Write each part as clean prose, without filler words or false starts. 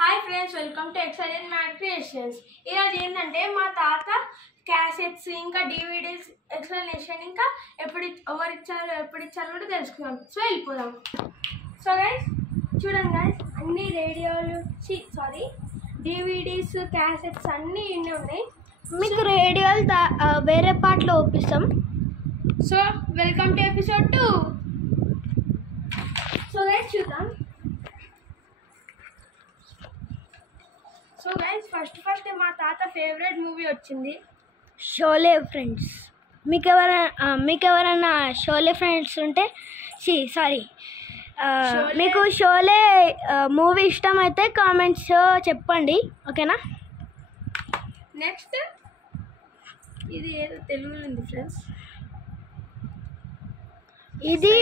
Hi friends, welcome to excited mad creations. ఈరోజు ఏంటంటే మా తాత క్యాసెట్స్ ఇంకా డివిడీస్ ఎక్స్ప్లెనేషన్ ఇంకా ఎప్పుడు ఇచ్చారో కూడా తెలుసుకుందాం. సో వెళ్ళిపోదాం. సో గైస్ చూడండి గైస్, అన్ని రేడియోలు డివిడీస్ క్యాసెట్స్ అన్నీ ఇన్ని ఉన్నాయి. మీకు రేడియోలు వేరే పాటలో ఒప్పిస్తాం. So welcome to episode 2. So guys చూద్దాం. సో గైస్ ఫస్ట్ మా తాత ఫేవరెట్ మూవీ వచ్చింది షోలే ఫ్రెండ్స్. మీకు ఎవరైనా షోలే ఫ్రెండ్స్ ఉంటే మీకు షోలే మూవీ ఇష్టం అయితే కామెంట్స్ చెప్పండి, ఓకేనా? నెక్స్ట్ ఇది ఏదో తెలుగులో ఉంది ఫ్రెండ్స్. ఇది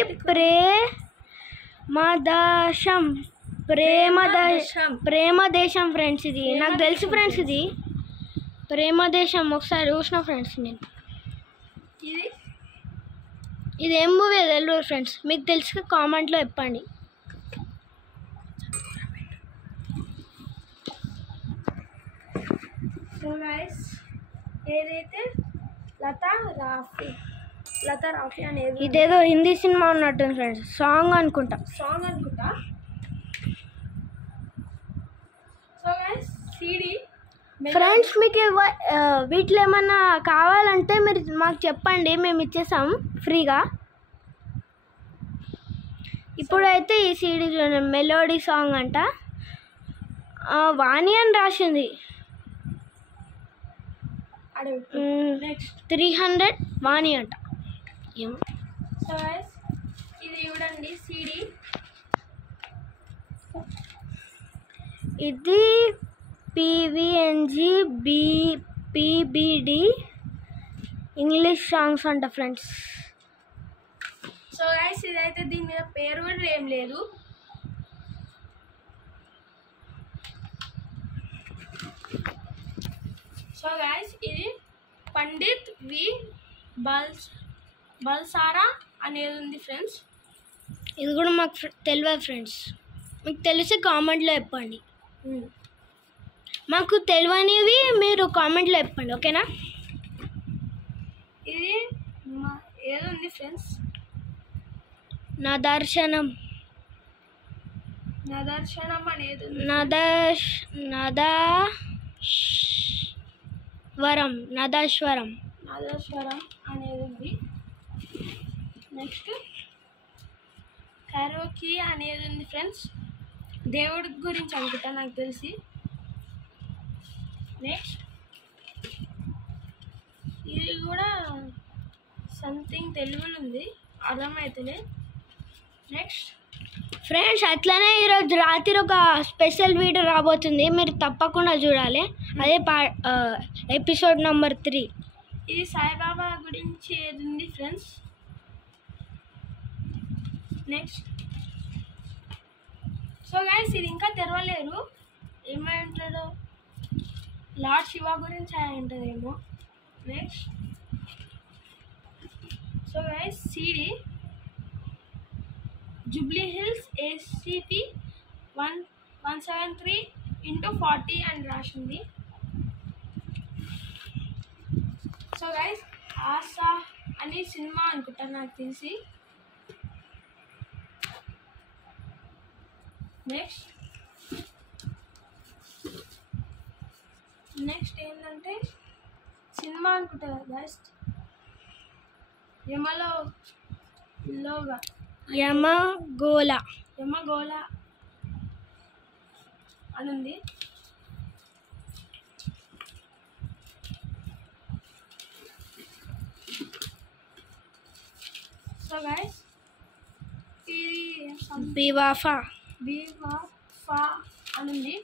ప్రేమదేశం ఫ్రెండ్స్. ఇది నాకు తెలుసు ఫ్రెండ్స్. ఇది ప్రేమదేశం ఒకసారి చూసిన ఫ్రెండ్స్ నేను. ఇది ఏం మూవీ తెలియదు ఫ్రెండ్స్, మీకు తెలిసి కామెంట్లో చెప్పండి. సో గైస్ ఏదైతే లతా రాఫీ అనేది ఇదేదో హిందీ సినిమా ఉన్నట్టుంది ఫ్రెండ్స్. సాంగ్ అనుకుంటా. సో గైస్ సిడి ఫ్రెండ్స్, మీకు వీటిలో ఏమన్నా కావాలంటే మీరు మాకు చెప్పండి, మేము ఇచ్చేసాం ఫ్రీగా. ఇప్పుడైతే ఈ సీడీలో మెలోడీ సాంగ్ అంట, వాణి అని రాసింది. 300 వాణి అంట. ఏమో. సో గైస్ ఇది చూడండి సిడి. ఇది PVNG PBD ఇంగ్లీష్ సాంగ్స్ అంట ఫ్రెండ్స్. సో గైస్ ఇదైతే దీని మీద పేరు కూడా ఏం లేదు. సో గైస్ ఇది పండిత్ వి బల్సారా అనేది ఉంది ఫ్రెండ్స్. ఇది కూడా మాకు తెలియదు ఫ్రెండ్స్, మీకు తెలిసి కామెంట్లో చెప్పండి. మాకు తెలియనివి మీరు కామెంట్లో చెప్పండి, ఓకేనా? ఇది ఏదో ఉంది ఫ్రెండ్స్, నా దర్శనం అనేది నాదాశ్వరం అనేది ఉంది. నెక్స్ట్ కరోకీ అనేది ఉంది ఫ్రెండ్స్, దేవుడి గురించి అనుకుంటా నాకు తెలిసి. నెక్స్ట్ ఇది కూడా సంథింగ్ తెలుగులో ఉంది, అర్థమైతేనే. నెక్స్ట్ ఫ్రెండ్స్, అట్లనే ఈరోజు రాత్రి ఒక స్పెషల్ వీడియో రాబోతుంది, మీరు తప్పకుండా చూడాలి. అదే ఎపిసోడ్ నెంబర్ 3. ఇది సాయిబాబా గురించి ఏది ఉంది ఫ్రెండ్స్. నెక్స్ట్ సో గైస్ ఇది ఇంకా తెరవలేరు, ఏమై ఉంటాడో, లార్డ్ శివ గురించి అయి ఉంటుందేమో. Next so guys CD Jubilee Hills ACP 173/40 అని రాసింది. సో గైస్ ఆశా అని సినిమా అనుకుంటా నాకు తెలిసి. నెక్స్ట్ ఏంటంటే సినిమా అనుకుంటా గైస్, యమగోళ అని ఉంది. సో గైస్ ఇది బివాఫా అని ఉంది.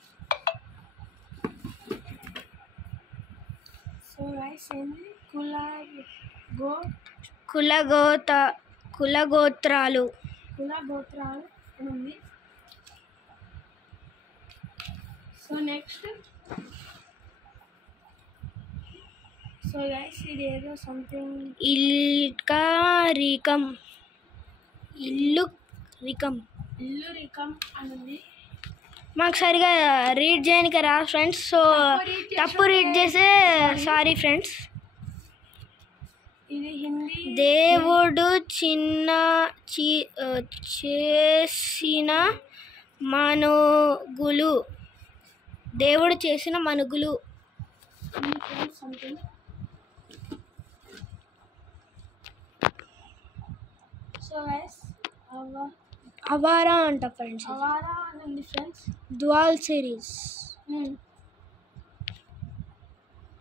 సో గైస్ ఏంది కులగోత్రాలు అని ఉంది. సో నెక్స్ట్ సో గైస్ ఇది ఏదో సంథింగ్ ఇల్లు రికం అని ఉంది. మాకు సరిగా రీడ్ చేయడానికి రా ఫ్రెండ్స్, సో తప్పు రీడ్ చేస్తే సారీ ఫ్రెండ్స్. ఇది హిందీ. దేవుడు చేసిన మనుగులు. దేవుడు చేసిన మనుగులు. సో గైస్ అవారా అంట ఫ్రెండ్స్. అవారా అని ఉంది ఫ్రెండ్స్. డ్వాల్ సిరీస్.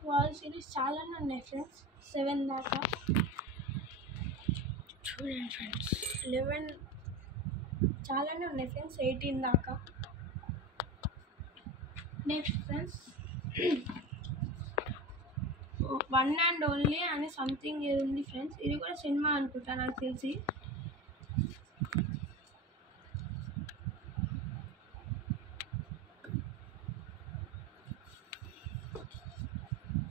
వాల్ సిరీస్ చాలా ఉన్నాయి ఫ్రెండ్స్, 7 దాకా. చూడండి ఫ్రెండ్స్, 11 చాలానే ఉన్నాయి ఫ్రెండ్స్, 18 దాకా. నెక్స్ట్ ఫ్రెండ్స్, 1 and only అని సంథింగ్ ఏది ఉంది ఫ్రెండ్స్. ఇది కూడా సినిమా అనుకుంటా నాకు తెలిసి.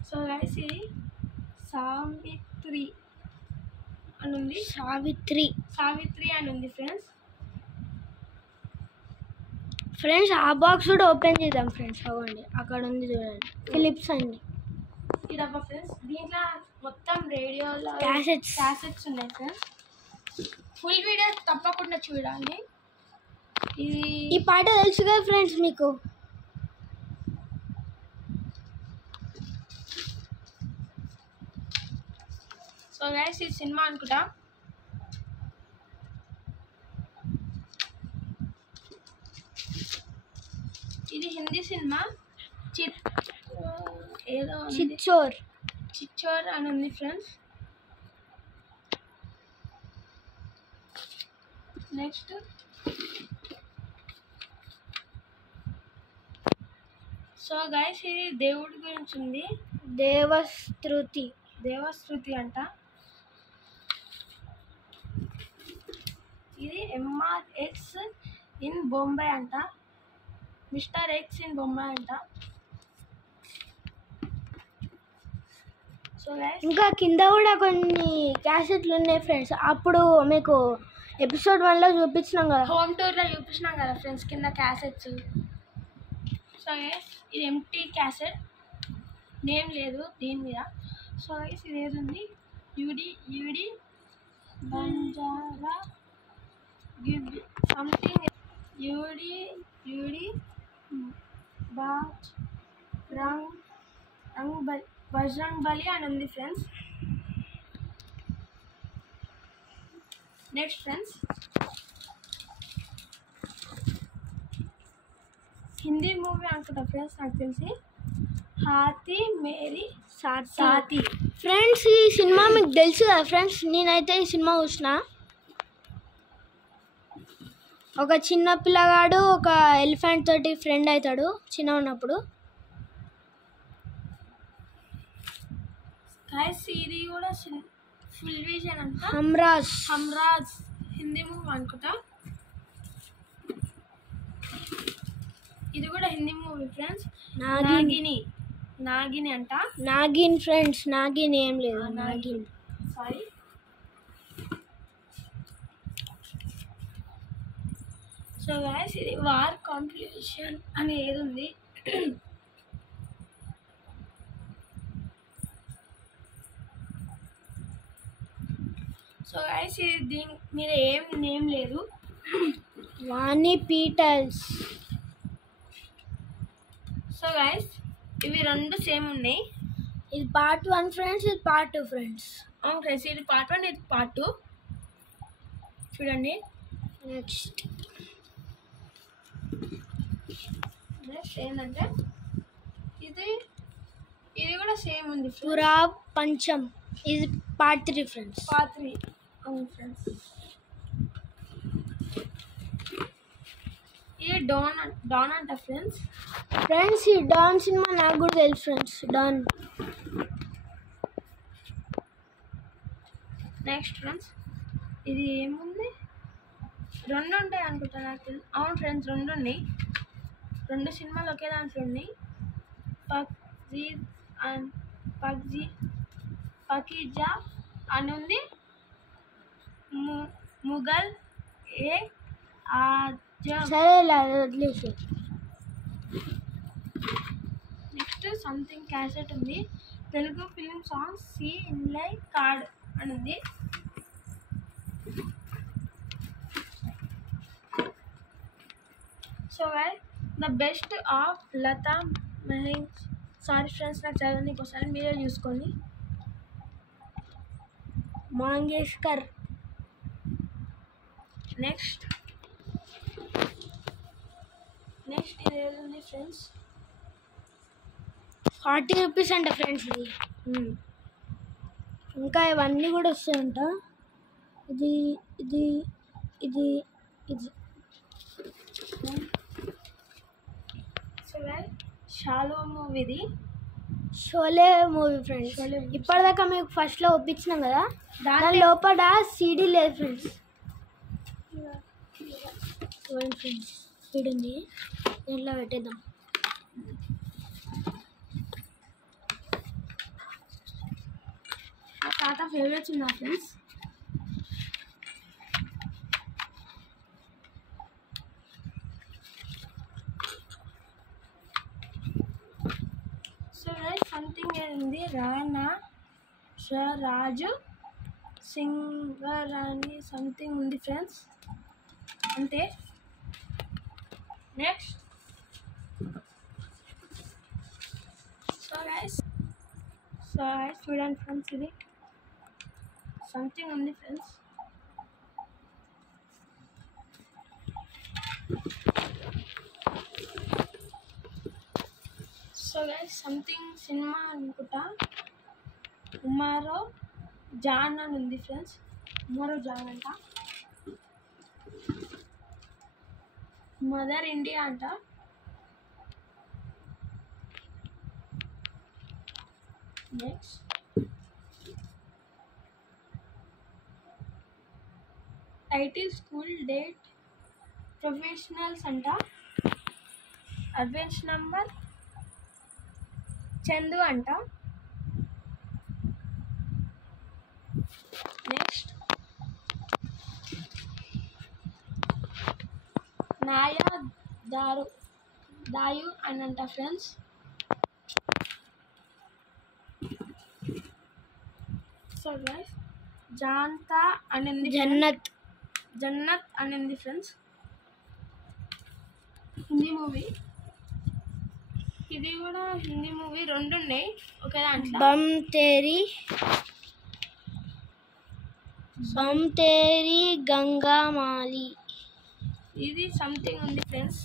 సో గైస్ ఇది సావిత్రి అని ఉంది. సావిత్రి అని ఉంది ఫ్రెండ్స్. ఫ్రెండ్స్ ఆ బాక్స్ కూడా ఓపెన్ చేద్దాం ఫ్రెండ్స్. అవ్వండి, అక్కడ ఉంది చూడండి, ఫిలిప్స్ అండి. ఇదబ్బా ఫ్రెండ్స్, దీంట్లో మొత్తం రేడియోలో క్యాసెట్స్ ఉన్నాయి ఫ్రెండ్స్. ఫుల్ వీడియో తప్పకుండా చూడాలి. ఈ పాట తెలుసు కదా ఫ్రెండ్స్ మీకు. సో గైస్ ఇది సినిమా అనుకుంటా. ఇది హిందీ సినిమా. ఏదో చిచ్చోర్ అని ఉంది ఫ్రెండ్స్. నెక్స్ట్ సో గైస్ ఇది దేవుడి గురించి ఉంది. దేవశ్రుతి అంట. ఇది MRX ఇన్ బొంబాయి అంట. మిస్టర్ X ఇన్ బొంబాయి అంట. సో గైస్ ఇంకా కింద కూడా కొన్ని క్యాసెట్లు ఉన్నాయి ఫ్రెండ్స్. అప్పుడు మీకు ఎపిసోడ్ 1లో చూపించినాం కదా, హోమ్ టూర్లో చూపించినాం కదా ఫ్రెండ్స్, కింద క్యాసెట్స్. సో గైస్ ఇది ఎంటీ క్యాసెట్, నేమ్ లేదు దీని మీద. సో గైస్ ఇది ఏది ఉంది, UD Banjara something, UD Bajrang బలి అని ఉంది friends. Next friends, Hindi movie అనుకుంటా ఫ్రెండ్స్ నాకు తెలిసి, హాతీ మేరీ సాతి. ఫ్రెండ్స్ ఈ సినిమా మీకు తెలుసు కదా ఫ్రెండ్స్. నేనైతే ఈ సినిమా చూసిన. ఒక చిన్న పిల్లగాడు ఒక ఎలిఫెంట్ తోటి ఫ్రెండ్ అవుతాడు చిన్న ఉన్నప్పుడు. గైస్ ఇది కూడా ఫుల్ విజన్ అంట. హమ్రాజ్ హిందీ మూవీ అనుకుంటా. ఇది కూడా హిందీ మూవీ ఫ్రెండ్స్. నాగిని అంట. నాగిన్ ఫ్రెండ్స్, నాగిన్ ఏం లేదు, నాగిన్. సారీ. సో గైస్ ఇది వార్ కాంపిటీషన్ అని ఏది ఉంది. సో గైస్ ఇది దీని మీద ఏం నేమ్ లేదు. వాణి పీటల్స్. సో గైస్ ఇవి రెండు సేమ్ ఉన్నాయి. ఇది పార్ట్ 1 ఫ్రెండ్స్, ఇది పార్ట్ 2 ఫ్రెండ్స్. అవును ఫ్రెండ్స్, ఇది పార్ట్ 1, ఇది పార్ట్ 2. చూడండి. నెక్స్ట్ ఏంటంటే ఇది కూడా సేమ్ ఉంది. పురా పంచం, ఇది పార్ట్ 3 ఫ్రెండ్స్. పార్ట్ 3 అవును ఫ్రెండ్స్. ఇది డాన్ అంట ఫ్రెండ్స్. ఈ డాన్ సినిమా నాకు కూడా తెలుసు ఫ్రెండ్స్. డాన్. నెక్స్ట్ ఫ్రెండ్స్ ఇది ఏముంది, 2 ఉంటాయి అనుకుంటా నాకు తెలుసు. అవును ఫ్రెండ్స్ 2 ఉన్నాయి. 2 సినిమాలు ఒకే దాంట్లో ఉన్నాయి. పకీజా అని ఉంది. ముఘల్ ఏ ఆజం. సరే వదిలేసి. నెక్స్ట్ సంథింగ్ క్యాసెట్ ఉంది. Telugu film songs see inlay card అని ఉంది. So guys the best of Lata Mahesh. Sorry friends, నాకు చదవడానికి ఒకసారి మీరే చూసుకొని. మంగేష్కర్. నెక్స్ట్ ఇది ఏది ఫ్రెండ్స్? 40 రూపీస్ అంట ఫ్రెండ్స్ ఇది. ఇంకా ఇవన్నీ కూడా వస్తాయంట. ఇది ఇది ఇది ఇది సో గైస్ షాలో మూవీది. Sholay movie friends. ఇప్పటిదాకా మీకు ఫస్ట్లో ఒప్పించినాం కదా, దాని లోపల సీడీ లేదు ఫ్రెండ్స్. చూడండి ఫ్రెండ్స్, సీడీ ఉంది, దీంట్లో పెట్టేద్దాం. మా తాత ఫేవరెట్స్ ఉన్నా ఫ్రెండ్స్. సో గైస్ సంథింగ్ ఏంది రానా రాజు సింగర్ అని సంథింగ్ ఉంది ఫ్రెండ్స్, అంతే. నెక్స్ట్ సో గైస్ చూడండి ఫ్రెండ్స్, ఇది సంథింగ్ ఉంది friends. So guys something cinema అనుకుంటా. ఉమారో జాన్ అని ఉంది ఫ్రెండ్స్. ఉమారో జాన్ అంట. మదర్ ఇండియా అంట. Next IT school date professionals అంట. అడ్వెంచ్ నంబర్ చందు అంట. నెక్స్ట్ నాయా దాయు అని అంట ఫ్రెండ్స్. సో గైస్ జాంతా అనింది, జన్నత్ అనింది ఫ్రెండ్స్. హిందీ మూవీ, ఇది కూడా హిందీ మూవీ. 2 ఉన్నాయి ఒక దాంట్లో. బమ్ తేరీ గంగా మాలి. ఇది సంథింగ్ ఉంది ఫ్రెండ్స్.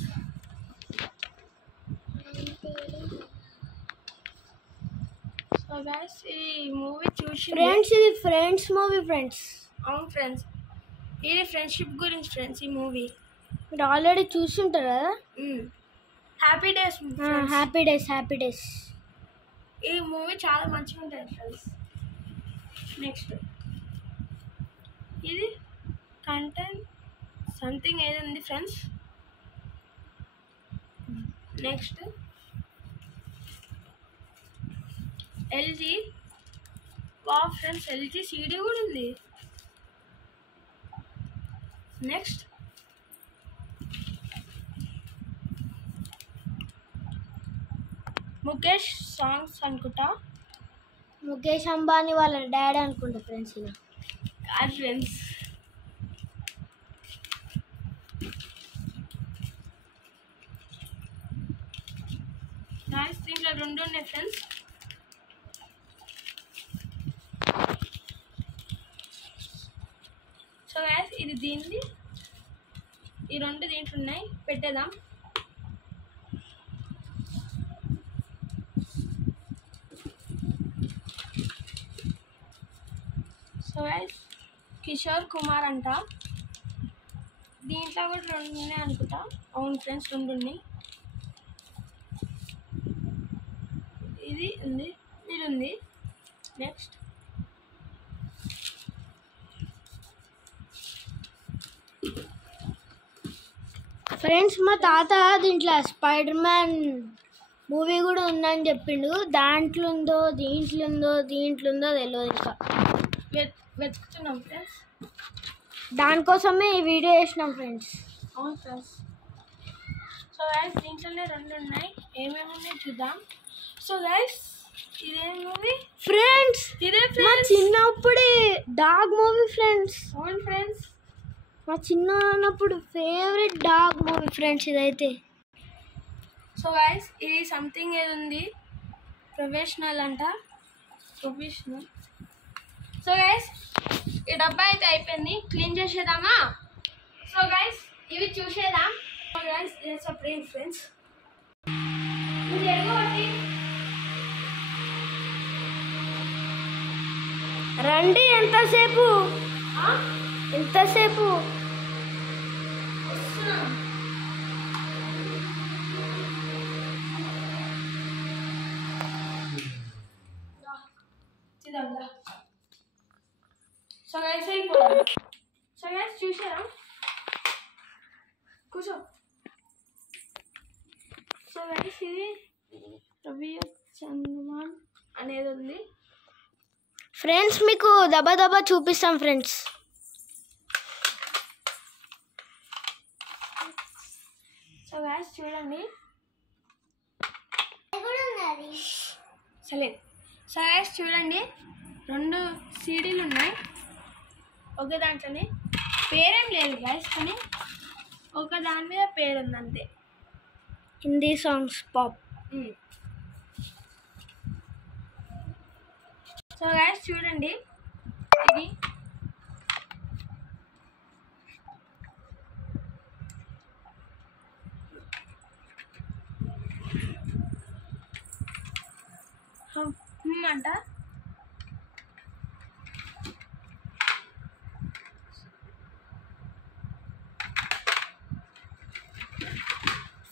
సో గైస్ ఈ మూవీ చూసి ఫ్రెండ్స్, ఇది ఫ్రెండ్స్ మూవీ ఫ్రెండ్స్. అవును ఫ్రెండ్స్, ఇది ఫ్రెండ్షిప్ గురించి ఫ్రెండ్స్. ఈ మూవీ మీరు ఆల్రెడీ చూస్తుంటారు కదా. Happy days. Happy days. ఈ మూవీ చాలా మంచిగా ఉంటుంది ఫ్రెండ్స్. నెక్స్ట్ ఇది కంటెంట్ సంథింగ్ ఏది ఉంది ఫ్రెండ్స్. Next LG. వా ఫ్రెండ్స్, ఎల్జీ సీడీ కూడా ఉంది. నెక్స్ట్ ముఖేష్ సాంగ్స్ అనుకుంటా. ముఖేష్ అంబానీ వాళ్ళ డాడీ అనుకుంటా ఫ్రెండ్స్. ఇలా కాదు ఫ్రెండ్స్. దీంట్లో 2 ఉన్నాయి ఫ్రెండ్స్. సో గైస్ ఇది దీన్ని, ఈ 2 దీంట్లో ఉన్నాయి, పెట్టేద్దాం. సో గైస్ కిషోర్ కుమార్ అంట. దీంట్లో కూడా 2 ఉన్నాయి అనుకుంటా. అవును ఫ్రెండ్స్, 2 ఉన్నాయి. ఇది ఉంది, ఇది ఉంది. నెక్స్ట్ ఫ్రెండ్స్, మా తాత దీంట్లో స్పైడర్ మ్యాన్ మూవీ కూడా ఉందని చెప్పిండు. దాంట్లో ఉందో దీంట్లో ఉందో తెలియదు. ఇంకా వెతుకుతున్నాం ఫ్రెండ్స్. దానికోసమే ఈ వీడియో చేసినాం ఫ్రెండ్స్. అవును ఫ్రెండ్స్. సో గైస్ దీంట్లోనే 2 ఉన్నాయి, ఏమేమి ఉన్నాయి చూద్దాం. సో గైస్ ఇదే మూవీ ఫ్రెండ్స్, ఇదే మా ఫ్రెండ్స్. చిన్నప్పుడే డాగ్ మూవీ ఫ్రెండ్స్. అవును ఫ్రెండ్స్. మా చిన్నప్పుడు ఫేవరెట్ డాగ్ మూవీ ఫ్రెండ్స్ ఇదైతే. సో గైస్ ఇది సంథింగ్ ఏది ఉంది, ప్రొఫెషనల్ అంట, ప్రొఫెషనల్. సో గైస్ ఈ డబ్బా అయితే అయిపోయింది, క్లీన్ చేసేద్దామా? సో గైస్ ఇవి చూసేద్దాం. So guys it's a Prem friends. ఇది ఎగోటి రండి, ఎంతసేపు ఎంతసేపు వస్తున్నాం. చూద్దాం. సో గైస్ అయిపోయింది. సో గైస్ చూసారా, కూర్చో. సో గైస్ ఇది రవి చంద్రమాన్ అనేది ఉంది ఫ్రెండ్స్. మీకు దబా దబా చూపిస్తాం ఫ్రెండ్స్. సో గైస్ చూడండి, సరే. సో గైస్ చూడండి, 2 సీడీలు ఉన్నాయి. ఒక దాంట్లోనే పేరేం లేదు గైస్, కానీ ఒక దాని మీద పేరు ఉంది అంతే. Hindi songs pop. So guys చూడండి, ఇది అంట.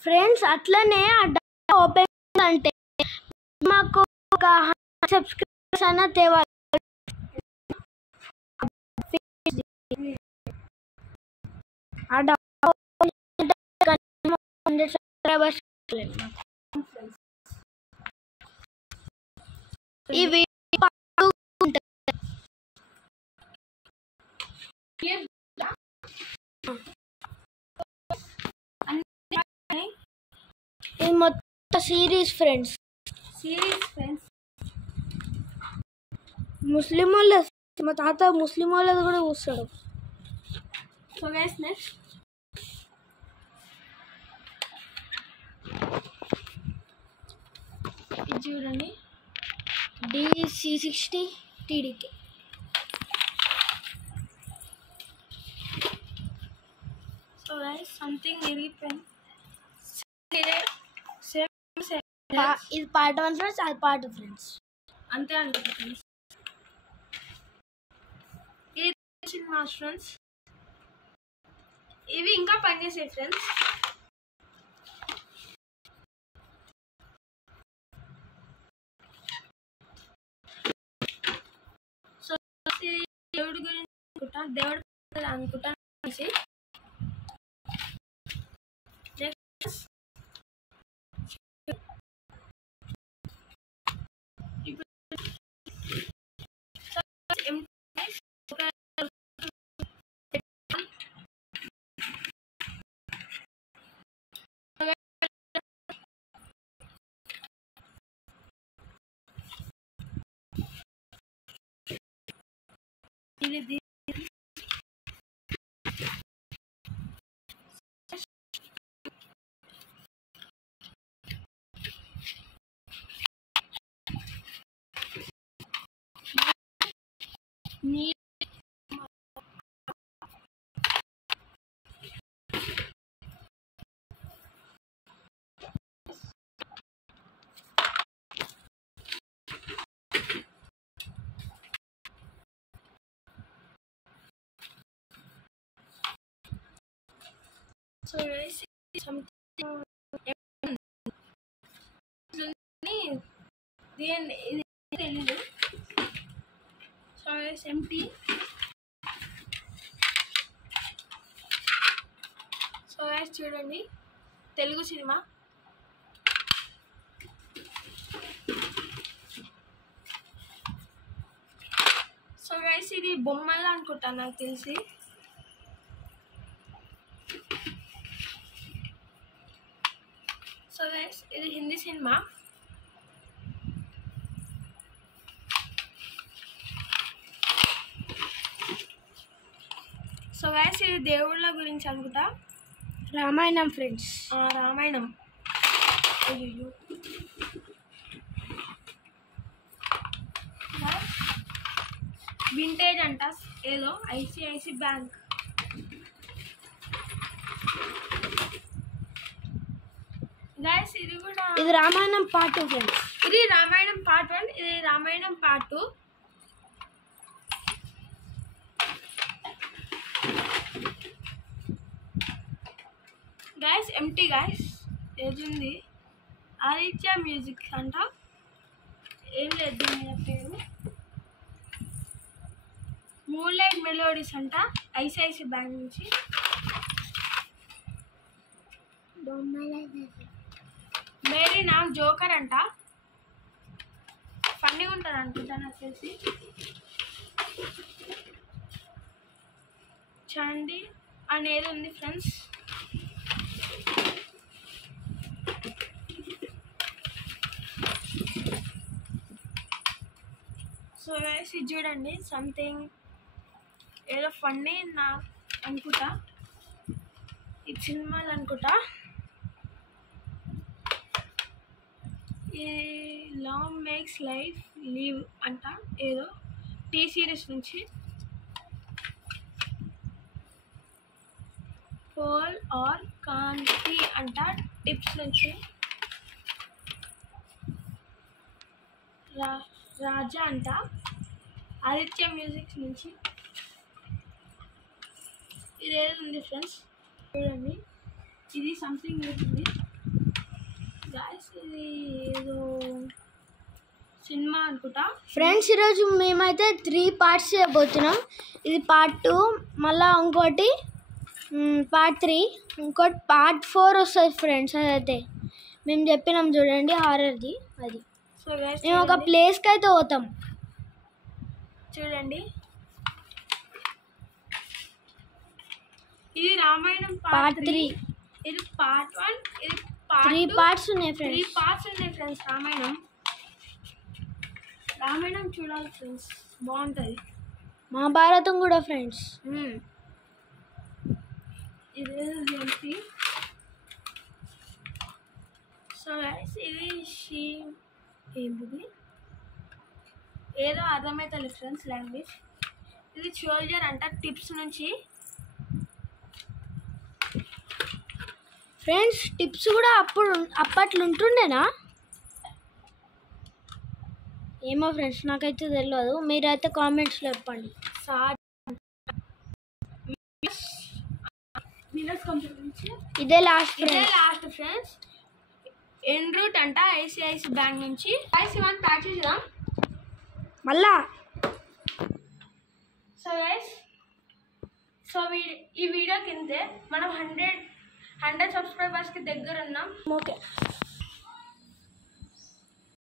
ఫ్రెండ్స్ అట్లనే ఆ డబ్బా ఓపెన్ అంటే మాకు ఒక 100 సబ్స్క్రైబర్స్ అన్న తేవాలి. ఆ డబ్బా ఓపెన్ 100 సబ్స్క్రైబర్స్. ఇవి ఇది మొత్తం సిరీస్ ఫ్రెండ్స్. ముస్లిం వాళ్ళ, మా తాత ముస్లిం వాళ్ళది కూడా చూస్తాడు. సో గైస్ నెక్స్ట్ ఇది చూడండి, DC60 TDK. So guys something విరిగిపోయింది. ఇదే ఇది పార్ట్ 1 ఫ్రెండ్స్, అది పార్ట్ 2 ఫ్రెండ్స్. అంతే అనుకుంటుంది. ఇది సినిమా ఫ్రెండ్స్, ఇవి ఇంకా పనిచేసాయి ఫ్రెండ్స్. సో దేవుడి గురించి అనుకుంటా, దేవుడి అనుకుంటా. ఇది నీ సో దీన్ని ఇది తెలీదు. So empty. సో చూడండి, తెలుగు సినిమా. సో గైస్ ఇది బొమ్మలు అనుకుంటా నాకు తెలిసి. సో గైస్ ఇది హిందీ సినిమా. సో గైస్ ఇది దేవుళ్ళ గురించి అనుకుంటా. రామాయణం ఫ్రెండ్స్. రామాయణం. అయ్యో వింటేజ్ అంట ఏదో ఐసిఐసి బ్యాంక్. గైస్ ఇది కూడా ఇది రామాయణం పార్ట్ 2 ఫ్రెండ్స్. ఇది రామాయణం పార్ట్ 1, ఇది Ramayanam part 2. Guys empty guys ఏది ఆదిత్య మ్యూజిక్ అంట. ఏం లేదు దీని మీద పేరు. మూన్లైట్ మెలోడీస్ అంట ఐసిఐసి బ్యాంక్ నుంచి. మేరీ నామ్ జోకర్ అంట. ఫన్నీ ఉంటుంది అనుకుంటా నాకు తెలిసి. చండి అనేది ఉంది ఫ్రెండ్స్. సో గైస్ ఇది చూడండి సంథింగ్ ఏదో ఫన్నీ నా అనుకుంటా. ఈ సినిమాలు అనుకుంటా. ఈ లవ్ మేక్స్ లైఫ్ లీవ్ అంట ఏదో టీ సిరీస్ నుంచి. పోల్ ఆర్ కాంతి అంట టిప్స్ నుంచి. రాజా అంట ఆదిత్య మ్యూజిక్ నుంచి. ఇది ఏది ఉంది ఫ్రెండ్స్ చూడండి. ఇది సంథింగ్ ఉంది గాయస్. ఇది ఏదో సినిమా అనుకుంటా ఫ్రెండ్స్. ఈరోజు మేమైతే 3 పార్ట్స్ చేయబోతున్నాం. ఇది పార్ట్ 2, మళ్ళీ ఇంకోటి పార్ట్ 3, ఇంకోటి పార్ట్ 4 వస్తుంది ఫ్రెండ్స్. అదైతే మేము చెప్పినాం చూడండి హారర్ది అది. సో గైస్ మేము ఒక ప్లేస్కి అయితే పోతాం చూడండి. ఇది రామాయణం పార్ట్ 3. ఇది పార్ట్ 1, ఇది 3 పార్ట్స్ ఉన్నాయి 3 ఫ్రెండ్స్. పార్ట్స్ ఉన్నాయి ఫ్రెండ్స్. రామాయణం చూడాలి ఫ్రెండ్స్, బాగుంటుంది. మహాభారతం కూడా ఫ్రెండ్స్. ఇది సో గైస్ ఇది ఏంటిది ఏదో అర్థమవుతుంది ఫ్రెండ్స్ లాంగ్వేజ్. ఇది సోల్జర్ అంట టిప్స్ నుంచి. ఫ్రెండ్స్ టిప్స్ కూడా అప్పట్లో ఉంటుండేనా ఏమో ఫ్రెండ్స్, నాకైతే తెలియదు. మీరైతే కామెంట్స్లో చెప్పండి. ఇదే లాస్ట్ ఫ్రెండ్స్. ఎన్ రూట్ అంట ఐసిఐసి బ్యాంక్ నుంచి. ఐసి1 ప్యాక్ చేద్దాం మళ్ళా. సో గైస్ ఈ వీడియో కింద మనం 100 సబ్స్క్రైబర్స్కి దగ్గర ఉన్నాం. ఓకే.